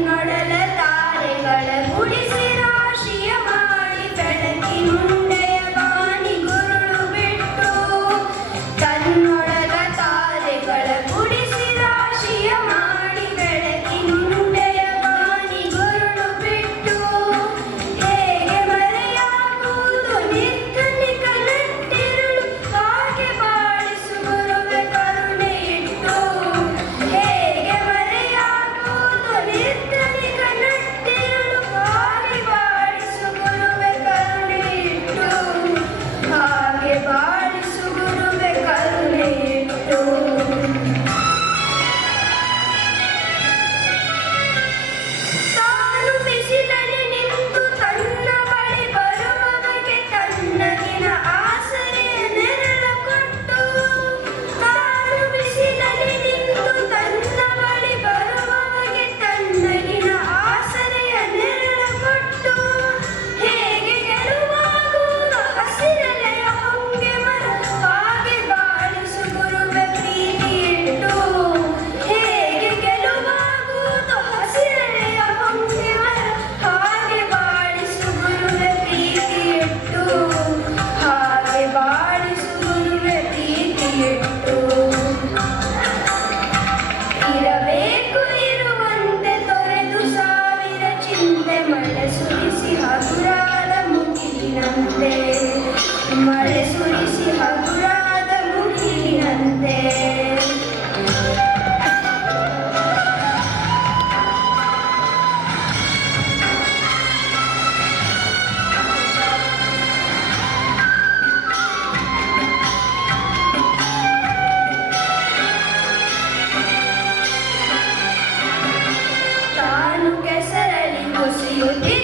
ತನ್ನೊಡಲ ತಾರೆಗಳ ಗುಡಿಸಿ ರಾಶಿಯ ಮಾಡಿ ಬೆಳಕಿನುಂಡೆಯ ಬಾನಿ ಗುರುಳು ಬಿಟ್ಟು ತನ್ನೊಡಲ ತಾರೆಗಳ ಗುಡಿಸಿ ರಾಶಿಯ ಮಾಡಿ ಬೆಳಕಿನುಂಡೆಯ ಬಾನಿ ಗುರುಳು ಬಿಟ್ಟು ಹೇಗೆ ಮರೆಯಾಗುವುದು ನಿರ್ಧನಿಕ ನಟ್ಟಿರುಳು ಹಾಗೆ ಬಾಳಿಸು ಗುರುವೆ ಕರುಣೆ ಇಟ್ಟು ಹೇಗೆ ಮರೆಯಾಗುವುದು ನಿರ್ಧನಿಕ ನಟ್ಟಿರುಳು ಹಾಗೆ ಬಾಳಿಸು ಗುರುವೆ ಕರುಣೆ ಇಟ್ಟು ಹಾಗೆ ಬಾಳಿಸು ಗುರುವೆ ಕರುಣೆ ಇಟ್ಟು ತಾನು ಬಿಸಿಲಲ್ಲಿ ನಿಂತು ತನ್ನ ಬಳಿ ಬರುವವಗೆ ತನ್ನಗಿನ ಆಸರೆಯ ನೆರಳ ಕೊಟ್ಟು ತಾನು ಬಿಸಿಲಲ್ಲಿ ನಿಂತು ತನ್ನ ಬಳಿ ಬರುವವಗೆ ತನ್ನಗಿನ ಆಸರೆಯ ನೆರಳ ಕೊಟ್ಟು ಹೇಗೆ ಗೆಲುವಾಗುವುದು ಹಸಿರೆಲೆಯ ಹೊಂಗೆ ಮರ ಹಾಗೆ ಬಾಳಿಸು ಗುರುವೆ ಪ್ರೀತಿ ಇಟ್ಟು ಹೇಗೆ ಗೆಲುವಾಗುವುದು ಹಸಿರೆಲೆಯ ಹೊಂಗೆ ಮರ ಹಾಗೆ ಬಾಳಿಸು ಗುರುವೆ ಪ್ರೀತಿ ಇಟ್ಟು ಹಾಗೆ ಬಾಳಿಸು ಗುರುವೆ ಪ್ರೀತಿ ಇಟ್ಟು ಇರಬೇಕು ಇರುವಂತೆ ತೊರೆದು ಸಾವಿರ ಚಿಂತೆ ಮಳೆ ಸುರಿಸಿ ಹಗುರಾದ ಮುಗಿಲಿನಂತೆ ಮಳೆ ಸುರಿಸಿ ಹಗುರಾದ ಮುಗಿಲಿನಂತೆ ತಾನು ಕೆಸರಲ್ಲಿ ಕುಸಿಯುತ್ತಿ